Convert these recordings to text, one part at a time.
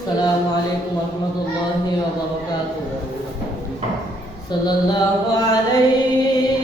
السلام عليكم ورحمة الله وبركاته صلى الله عليه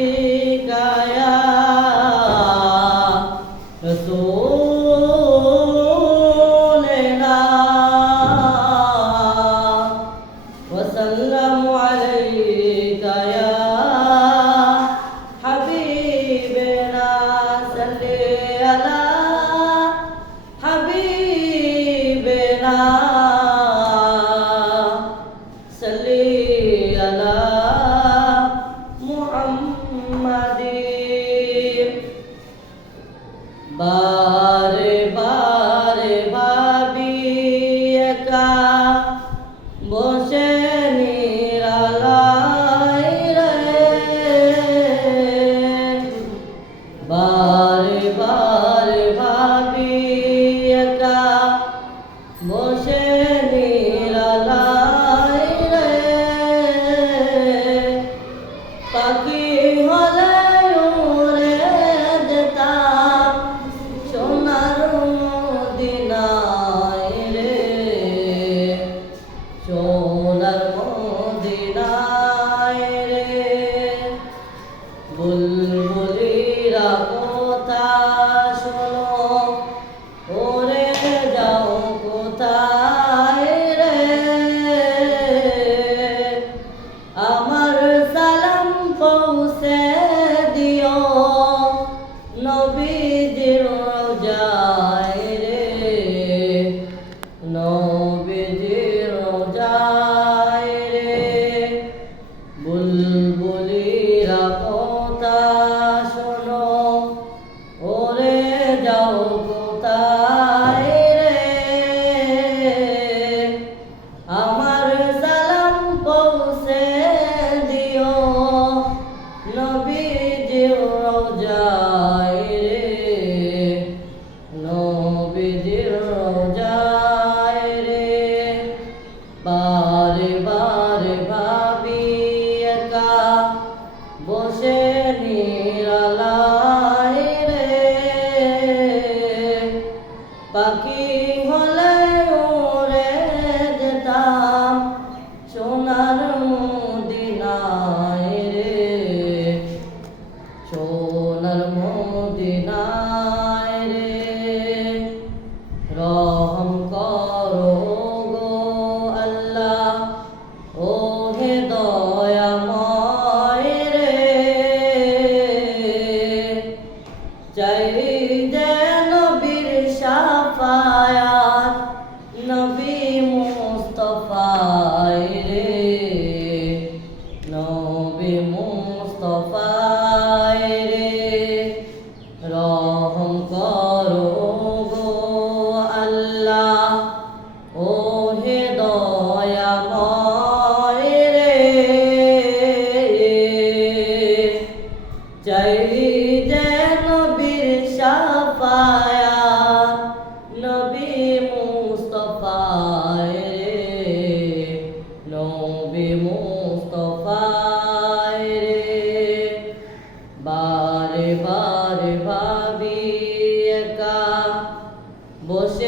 বারে বারে ভাবি একা বসে নিরালাই রে বলে চাইলি যেন বীর সাফায়া নবী মুস্তফায় নবী মুস্তফায় বারে বারে ভাবি একা বসে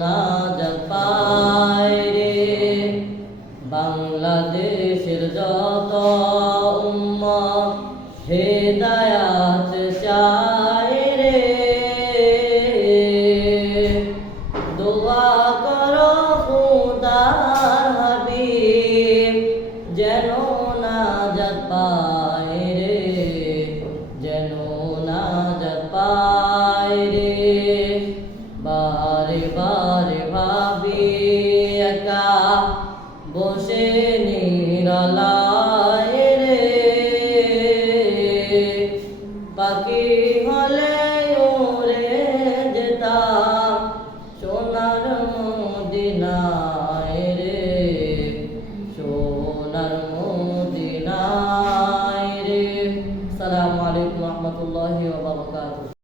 নাজাত রে বাংলাদেশের যত উম্মা হেদায়াত